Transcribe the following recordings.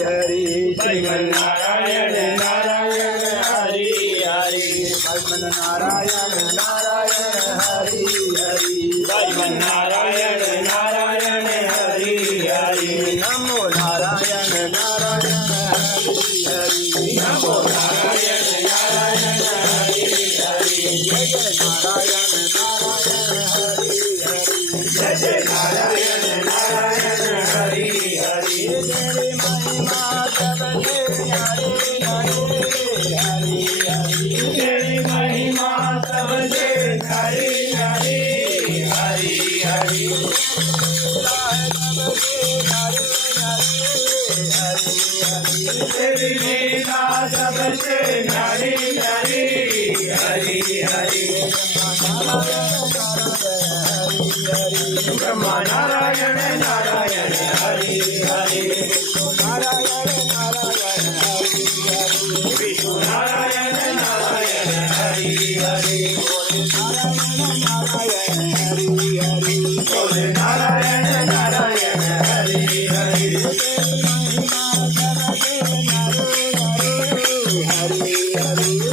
हरि नारायण नारायण हरि हरि नारायण नारायण हरि हरि नारायण नारायण हरि हरि नमो नारायण नारायण हरि हरि नमो नारायण नारायण हरि हरि जय जय नारायण नारायण हरि हरि जय जय नारायण नारायण हरि हरि तेरी महिमा सबसे न्यारी न्यारी हरि हरि तेरी महिमा सबसे न्यारी न्यारी हरि हरि तेरी लीला सबसे न्यारी न्यारी हरि हरि ब्रह्मा नारायण नारायण हरि हरि विष्णु नारायण नारायण हरि हरि बोले नारायण नारायण हरि हरि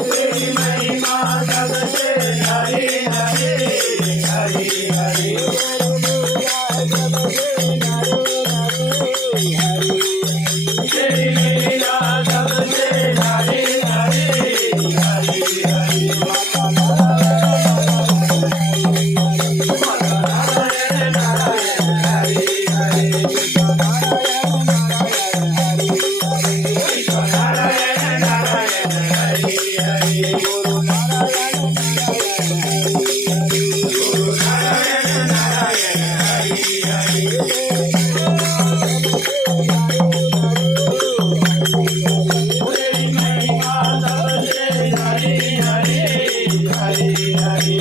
तेरी महिमा सबसे न्यारी न्यारी हरि हरि तेरी लीला सबसे न्यारी न्यारी हरि हरि माता नारायण नारायण हरि हरि विश्व नारायण नारायण हरि हरि गुरु नारायण नारायण हरि हरि तेरी महिमा सबसे न्यारी न्यारी हरि हरि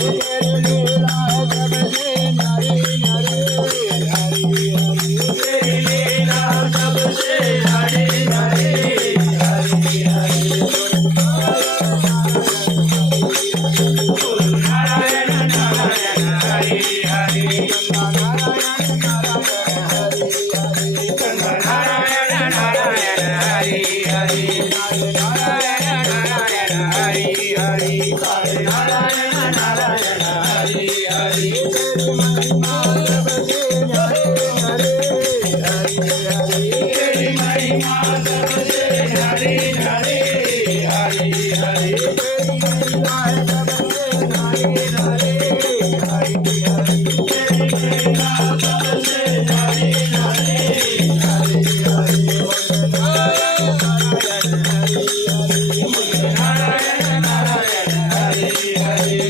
तेरी लीला सबसे न्यारी न्यारी हरि हरि गुरु नारायण नारायण हरि हरि नारायण नारायण हरि हरि नारायण नारायण हरि हरि नारायण नारायण हरि हरि तेरी महिमा सबसे न्यारी न्यारी हरि हरि तेरी लीला सबसे न्यारी न्यारी हरि हरि नारायण नारायण हरि हरि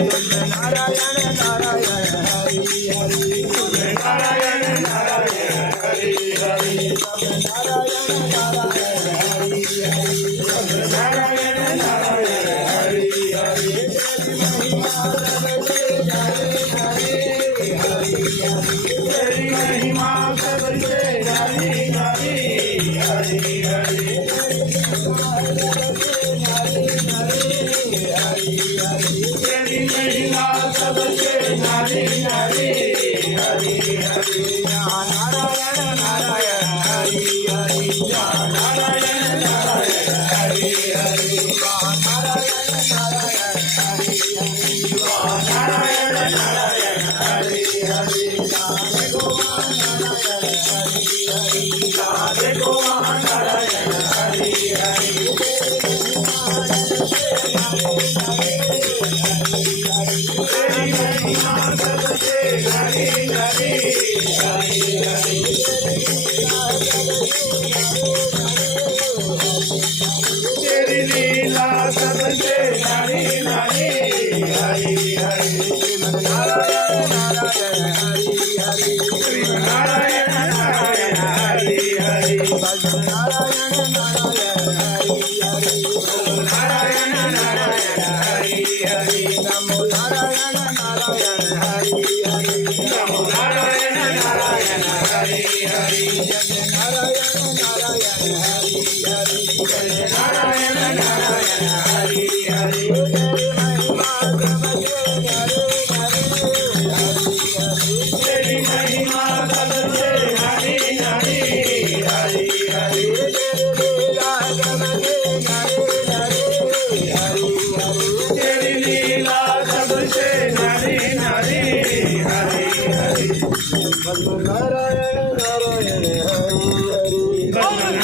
नारायण नारायण हरि हरि नारायण नारायण हरि हरि नारायण नारायण हरि हरि तेरी महिमा सबसे न्यारी न्यारी हरि हरि तेरी महिमा सबसे न्यारी न्यारी हरि हरि नारायण नारायण हरि हरि नारायण नारायण हरि हरि नारायण नारायण हरि हरि राधे गोविंद नारायण हरि हरि तेरी महिमा सबसे न्यारी न्यारी हरि हरि तेरी लीला सबसे न्यारी न्यारी हरि हरि नारायण नारायण हरि हरि नारायण नारायण हरि हरि नमो नारायण नारायण हरि हरि नमो नारायण नारायण हरि हरि जय नारायण नारायण हरि हरि जय नारायण नारायण हरि हरि तेरी महिमा सबसे न्यारी न्यारी हरि हरि नारायण नारायण हरी हरी नारायण